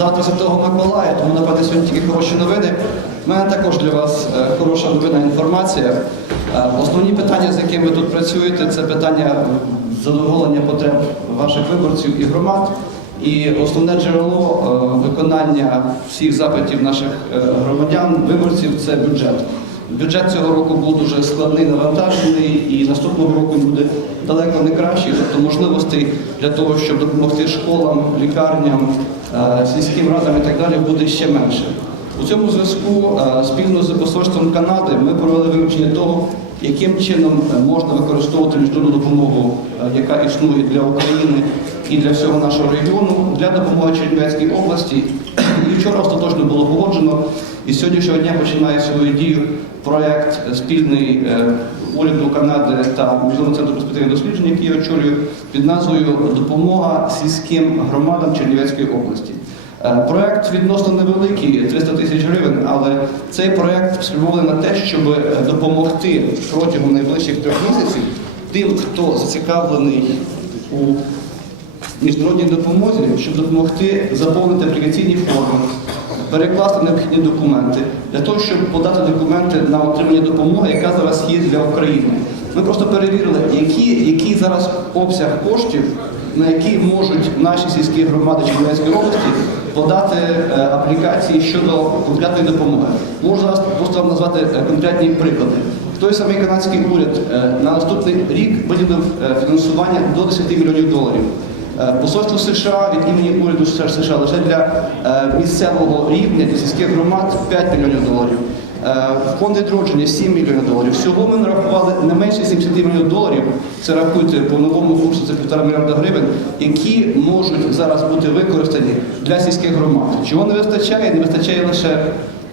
завтра Святого Миколая, тому напевне сьогодні тільки хороші новини. У мене також для вас е, хороша новина інформація. Е, Основні питання, з якими ви тут працюєте, це питання задоволення потреб ваших виборців і громад. І основне джерело е, виконання всіх запитів наших громадян, виборців це бюджет. Бюджет цього року був дуже складний, навантажений, і наступного року буде далеко не кращий. Тобто можливостей для того, щоб допомогти школам, лікарням, е, сільським радам і так далі, буде ще менше. У цьому зв'язку е, спільно з посольством Канади ми провели вивчення того, яким чином е, можна використовувати міжнародну допомогу, яка існує для України і для всього нашого регіону, для допомоги Чернівецькій області. І вчора остаточно було погоджено, і сьогоднішнього дня починає свою дію проект е, спільний е, уряду Канади та Міжнародного центру перспективних досліджень, який я очолюю, під назвою Допомога сільським громадам Чернівецької області. Е, Проект відносно невеликий 300 тисяч гривень, але цей проект спрямований на те, щоб допомогти протягом найближчих трьох місяців тим, хто зацікавлений у міжнародній допомозі, щоб допомогти заповнити аплікаційні форми, перекласти необхідні документи для того, щоб подати документи на отримання допомоги, яка зараз є для України. Ми просто перевірили, які, який зараз обсяг коштів, на які можуть наші сільські громади Чернівецької області подати е, аплікації щодо конкретної допомоги. Можу зараз просто вам назвати е, конкретні приклади. Той самий канадський уряд е, на наступний рік виділив фінансування до 10 мільйонів доларів. Е, Посольство США від імені уряду США лише для е, місцевого рівня для сільських громад 5 мільйонів доларів. Е, Фонд відродження 7 мільйонів доларів. Всього ми нарахували не менше 70 мільйонів доларів. Це рахуйте по новому курсу, це півтора мільярда гривень, які можуть зараз бути використані для сільських громад. Чого не вистачає? Не вистачає лише